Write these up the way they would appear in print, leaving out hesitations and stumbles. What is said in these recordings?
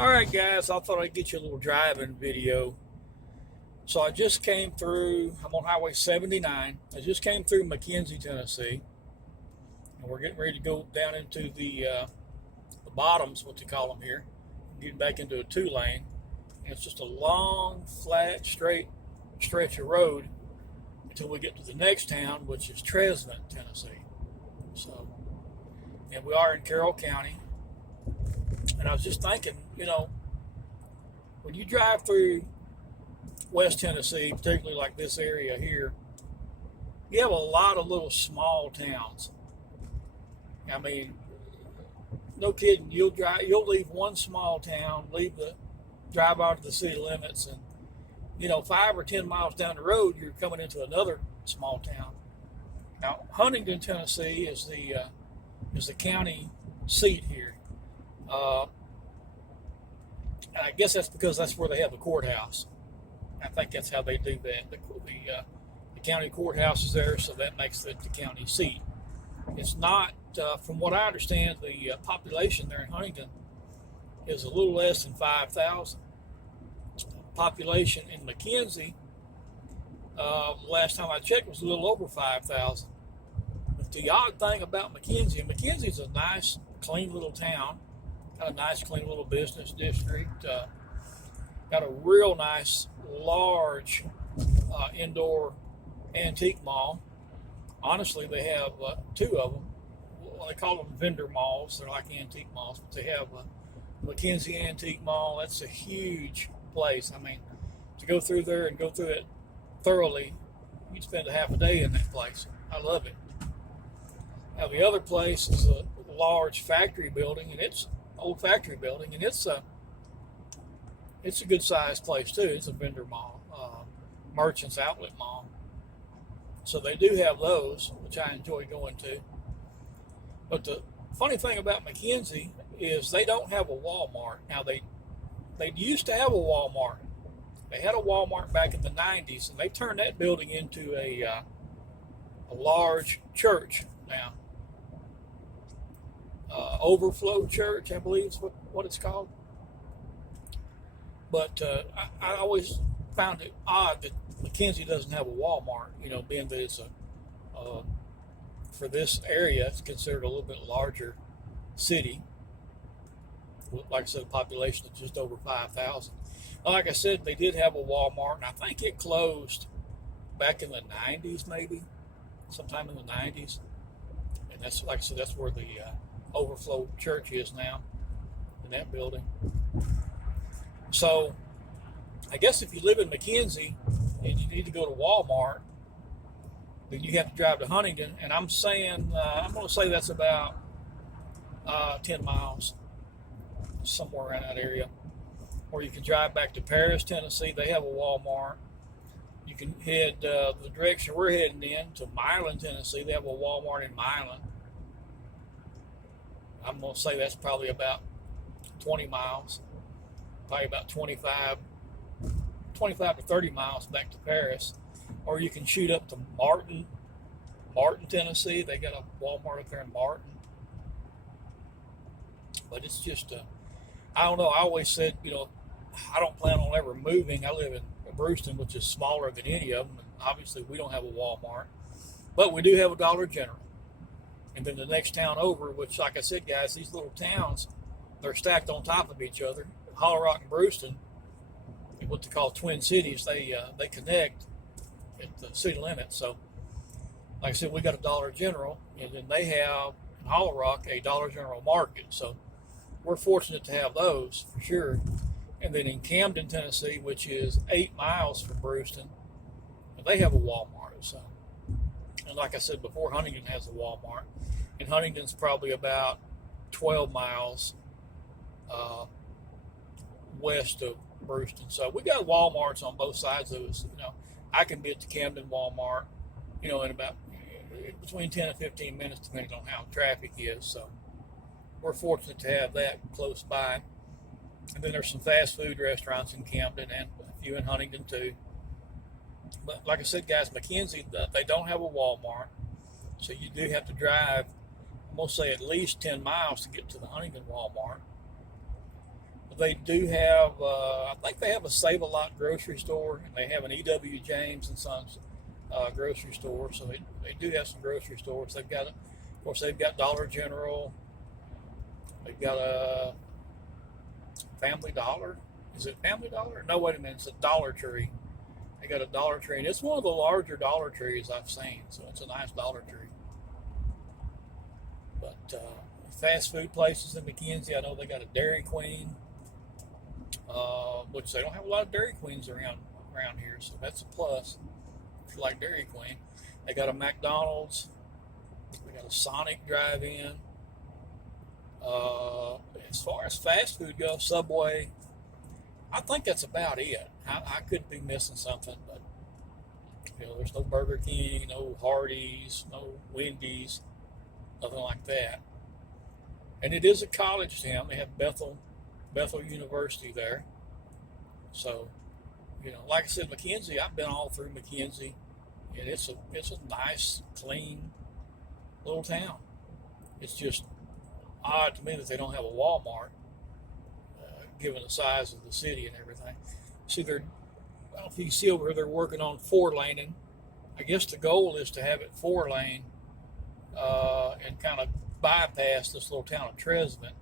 Alright guys, I thought I'd get you a little driving video. So I just came through, I'm on Highway 79. I just came through McKenzie, Tennessee. And we're getting ready to go down into the bottoms, what they call them here. Getting back into a 2-lane. And it's just a long, flat, straight stretch of road until we get to the next town, which is Tresvant, Tennessee. So, and we are in Carroll County. And I was just thinking, when you drive through West Tennessee, particularly like this area here, you have a lot of little small towns. I mean, no kidding. You'll leave one small town, drive out to the city limits, and 5 or 10 miles down the road, you're coming into another small town. Now, Huntington, Tennessee, is the county seat here. And I guess that's because that's where they have the courthouse. I think that's how they do that. The county courthouse is there, so that makes it the county seat. It's not, from what I understand, the population there in Huntington is a little less than 5,000. Population in McKenzie, last time I checked, was a little over 5,000. But the odd thing about McKenzie is a nice, clean little town. Got a nice, clean little business district. Got a real nice, large indoor antique mall. Honestly, they have 2 of them. Well, they call them vendor malls. They're like antique malls, but they have a McKenzie Antique Mall. That's a huge place. I mean, to go through there and go through it thoroughly, you'd spend a half a day in that place. I love it. Now, the other place is a large factory building, and it's old factory building, and it's a good sized place too. It's a vendor mall, merchants outlet mall. So they do have those, which I enjoy going to. But the funny thing about McKenzie is they don't have a Walmart. Now they used to have a Walmart. They had a Walmart back in the 90s, and they turned that building into a large church now. Overflow Church, I believe is what it's called. But I always found it odd that McKenzie doesn't have a Walmart, being that it's for this area, it's considered a little bit larger city. Like I said, a population of just over 5,000. Like I said, they did have a Walmart, and I think it closed back in the 90s, maybe, sometime in the 90s. And that's, like I said, that's where the Overflow Church is now, in that building. So I guess if you live in McKenzie and you need to go to Walmart, then you have to drive to Huntington, and I'm going to say that's about 10 miles, somewhere around that area. Or you can drive back to Paris, Tennessee. They have a Walmart. You can head the direction we're heading in to Milan, Tennessee. They have a Walmart in Milan. I'm going to say that's probably about 20 miles, probably about 25 to 30 miles back to Paris. Or you can shoot up to Martin, Tennessee. They got a Walmart up there in Martin. But it's just, I don't know. I always said, I don't plan on ever moving. I live in Brewston, which is smaller than any of them. And obviously, we don't have a Walmart. But we do have a Dollar General. And then the next town over, which, like I said, guys, these little towns, they're stacked on top of each other. Hollow Rock and Brewston, what they call Twin Cities, they connect at the city limits. So, like I said, we got a Dollar General, and then they have in Hollow Rock a Dollar General Market. So, we're fortunate to have those for sure. And then in Camden, Tennessee, which is 8 miles from Brewston, they have a Walmart. So, and like I said before, Huntington has a Walmart, and Huntington's probably about 12 miles west of Brewston. So we got Walmarts on both sides of us. I can be at the Camden Walmart, in about between 10 and 15 minutes, depending on how traffic is. So we're fortunate to have that close by. And then there's some fast food restaurants in Camden and a few in Huntington too. But like I said, guys, McKenzie, they don't have a Walmart. So you do have to drive, I'm going to say at least 10 miles to get to the Huntington Walmart. But They do have, I think they have a Save-A-Lot grocery store, and they have an E.W. James and Sons grocery store. So they do have some grocery stores. They've got, of course, they've got Dollar General. They've got a Family Dollar. Is it Family Dollar? No, wait a minute. It's a Dollar Tree. They got a Dollar Tree, and it's one of the larger Dollar Trees I've seen. So it's a nice Dollar Tree. But fast food places in McKenzie, I know they got a Dairy Queen, which they don't have a lot of Dairy Queens around here, so that's a plus if you like Dairy Queen. They got a McDonald's. They got a Sonic drive-in. As far as fast food goes, Subway, I think that's about it. I could be missing something, but there's no Burger King, no Hardee's, no Wendy's, nothing like that. And it is a college town. They have Bethel University there. So, like I said, McKenzie, I've been all through McKenzie, and it's a nice, clean little town. It's just odd to me that they don't have a Walmart, given the size of the city and everything. See, I don't know if you can see over here, they're working on 4-laning. I guess the goal is to have it 4-lane and kind of bypass this little town of Tresvant.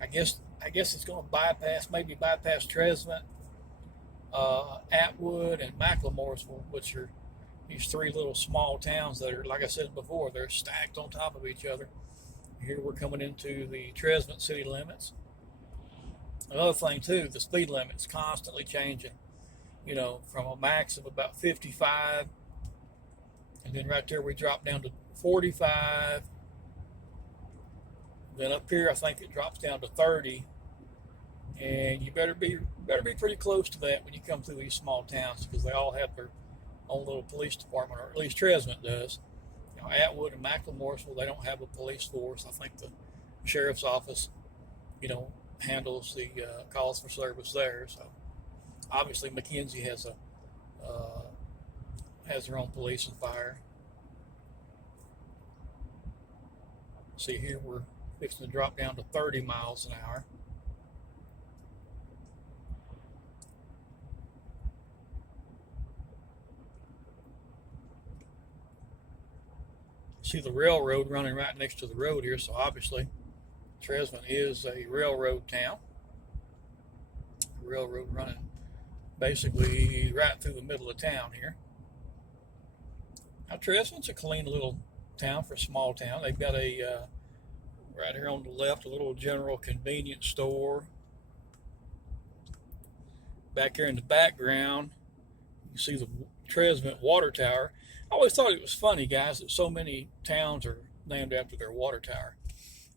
I guess it's going to bypass Tresvant, Atwood, and McLemoresville, which are these 3 little small towns that are, like I said before, they're stacked on top of each other. Here we're coming into the Tresvant city limits. Another thing too, the speed limit's constantly changing. From a max of about 55, and then right there we drop down to 45. Then up here I think it drops down to 30, and you better be pretty close to that when you come through these small towns, because they all have their own little police department, or at least Tresvant does. Atwood and McLemoresville, they don't have a police force. I think the sheriff's office, handles the calls for service there. So obviously McKenzie has their own police and fire. See, here we're fixing to drop down to 30 miles an hour. See the railroad running right next to the road here, so obviously Tresvant is a railroad town. Railroad running basically right through the middle of town here. Now Tresvant's a clean little town for a small town. They've got a right here on the left, a little general convenience store. Back here in the background, you see the Tresvant water tower. I always thought it was funny, guys, that so many towns are named after their water tower.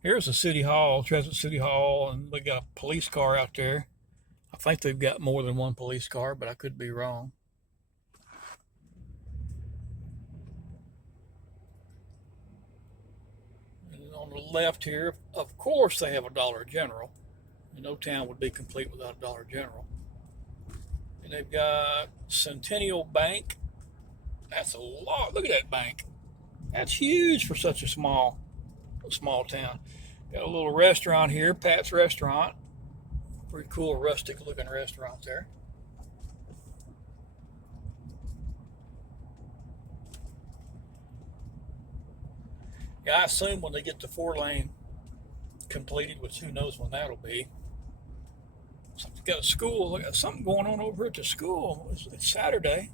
Here's the City Hall, Tresvant City Hall, and we got a police car out there. I think they've got more than one police car, but I could be wrong. And on the left here, of course, they have a Dollar General. No town would be complete without a Dollar General. And they've got Centennial Bank. That's a lot. Look at that bank. That's huge for such a small town. Got a little restaurant here, Pat's Restaurant. Pretty cool, rustic looking restaurant there. Yeah, I assume when they get the 4-lane completed, which who knows when that'll be. Something's got a school. Look, got something going on over at the school. It's Saturday.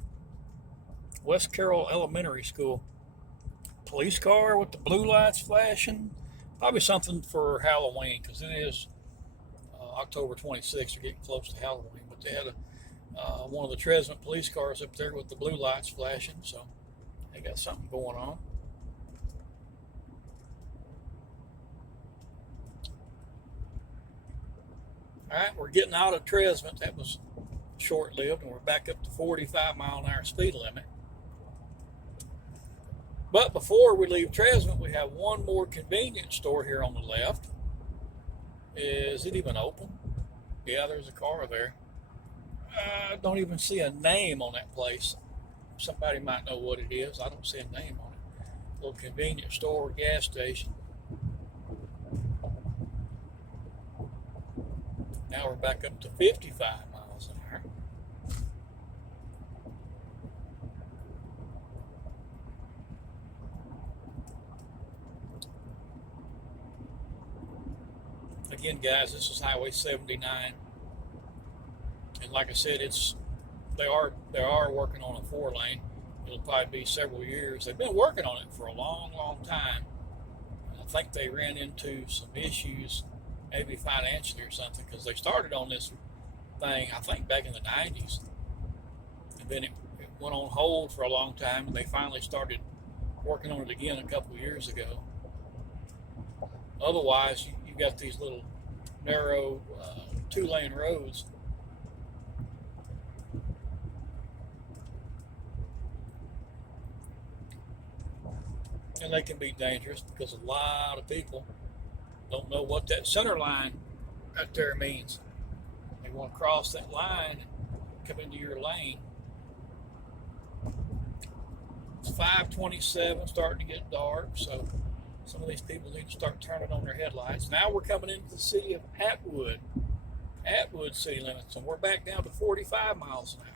West Carroll Elementary School. Police car with the blue lights flashing. Probably something for Halloween, because it is October 26th. They're getting close to Halloween. But they had one of the Tresvant police cars up there with the blue lights flashing. So they got something going on. All right, we're getting out of Tresvant. That was short-lived, and we're back up to 45-mile-an-hour speed limit. But before we leave Tresvant, we have one more convenience store here on the left. Is it even open? Yeah, there's a car there. I don't even see a name on that place. Somebody might know what it is. I don't see a name on it. A little convenience store, gas station. Now we're back up to 55 miles an hour. Again, guys, this is Highway 79, and like I said, they are working on a 4-lane. It'll probably be several years. They've been working on it for a long, long time. I think they ran into some issues, maybe financially or something, because they started on this thing, I think, back in the 90s, and then it went on hold for a long time, and they finally started working on it again a couple of years ago. Otherwise, you got these little narrow 2-lane roads. And they can be dangerous because a lot of people don't know what that center line right there means. They want to cross that line and come into your lane. It's 5:27, starting to get dark, so some of these people need to start turning on their headlights. Now we're coming into the city of Atwood city limits, and we're back down to 45 miles an hour.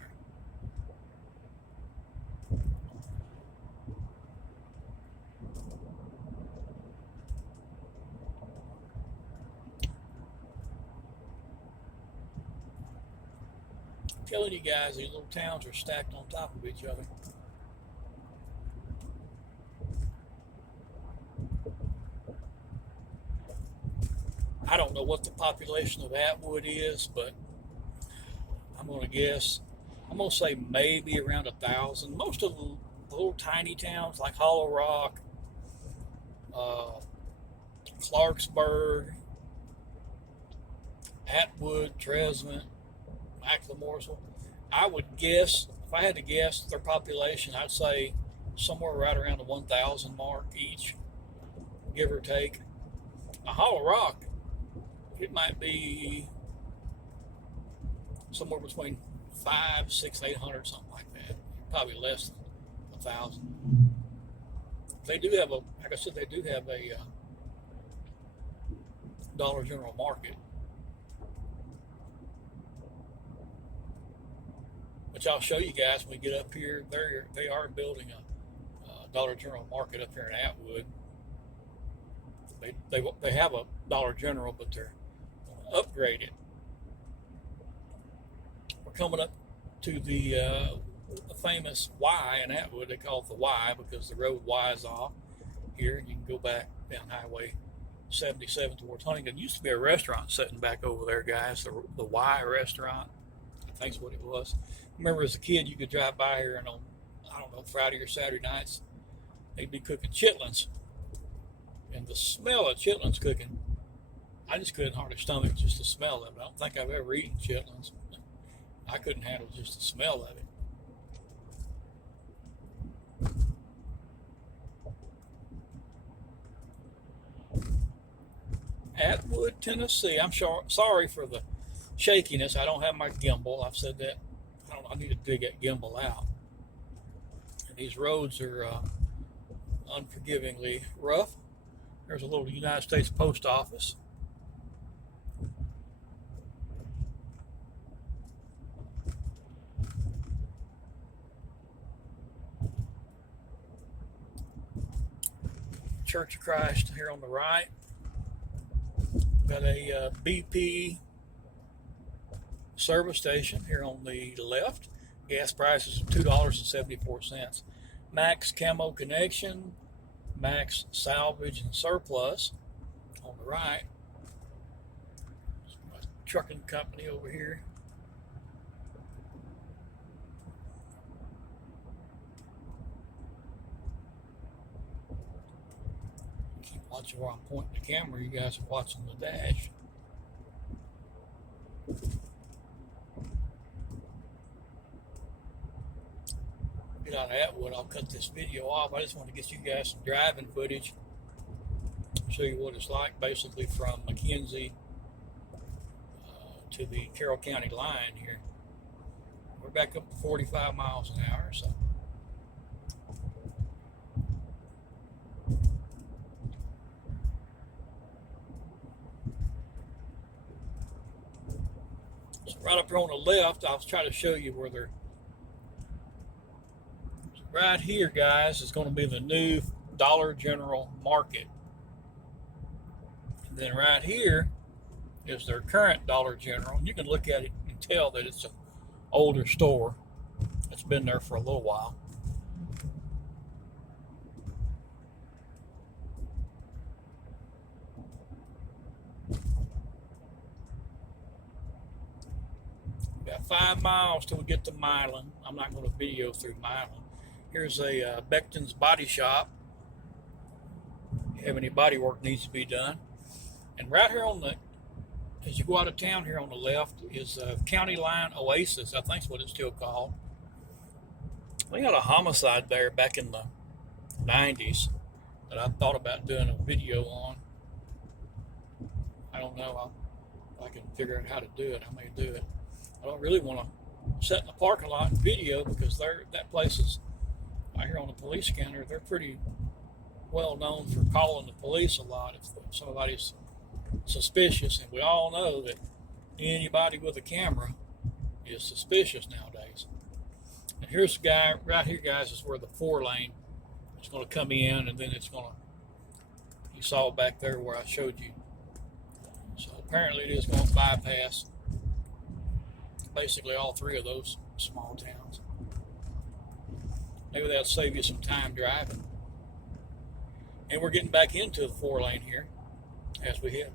I'm telling you guys, these little towns are stacked on top of each other. I don't know what the population of Atwood is, but I'm going to say maybe around 1,000. Most of the little tiny towns like Hollow Rock, Clarksburg, Atwood, Tresvant, Macklemoresville, I would guess, if I had to guess their population, I'd say somewhere right around the 1,000 mark each, give or take. Now, Hollow Rock, it might be somewhere between 500, 600, 800, something like that. Probably less than 1,000. They do have like I said, they do have a Dollar General market, which I'll show you guys when we get up here. They are building a Dollar General market up here in Atwood. They have a Dollar General, but they're upgrade it. We're coming up to the famous Y in Atwood. They call it the Y because the road Y's off here, and you can go back down Highway 77 towards Huntington. It used to be a restaurant sitting back over there, guys. The Y restaurant, I think's what it was. Remember, as a kid, you could drive by here, and on, I don't know, Friday or Saturday nights, they'd be cooking chitlins, and the smell of chitlins cooking, I just couldn't hardly stomach just the smell of it. I don't think I've ever eaten chitlins. I couldn't handle just the smell of it. Atwood, Tennessee. I'm sorry for the shakiness. I don't have my gimbal. I've said that. I need to dig that gimbal out. And these roads are unforgivingly rough. There's a little United States Post Office. Church of Christ here on the right. Got a BP service station here on the left. Gas prices of $2.74. Max Camo Connection, Max Salvage and Surplus on the right. Trucking company over here. Keep watching where I'm pointing the camera. You guys are watching the dash. Get out of Atwood, I'll cut this video off. I just want to get you guys some driving footage, show you what it's like basically from McKenzie to the Carroll County line here. We're back up to 45 miles an hour, so So right up here on the left, I'll try to show you where they're. Right here, guys, is going to be the new Dollar General Market. And then right here is their current Dollar General. You can look at it and tell that it's an older store. It's been there for a little while. We got 5 miles till we get to Milan. I'm not going to video through Milan. Here's a Becton's Body Shop. If you have any body work needs to be done. And right here on the, as you go out of town here on the left is County Line Oasis. I think that's what it's still called. We had a homicide there back in the 90s that I thought about doing a video on. I don't know if I can figure out how to do it. I may do it. I don't really want to sit in the parking lot and video because that place is, I hear on the police scanner, they're pretty well known for calling the police a lot if somebody's suspicious, and we all know that anybody with a camera is suspicious nowadays. And here's the guy right here, guys, is where the 4-lane is going to come in, and then it's going to, you saw back there where I showed you. So apparently it is going to bypass basically all 3 of those small towns. Maybe that'll save you some time driving. And we're getting back into the 4-lane here as we head.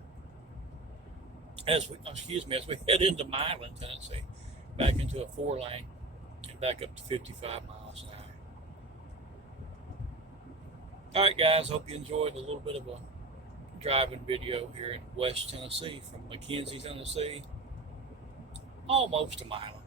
As we head into Milan, Tennessee, back into a 4-lane and back up to 55 miles an hour. All right, guys, hope you enjoyed a little bit of a driving video here in West Tennessee, from McKenzie, Tennessee, almost to Milan.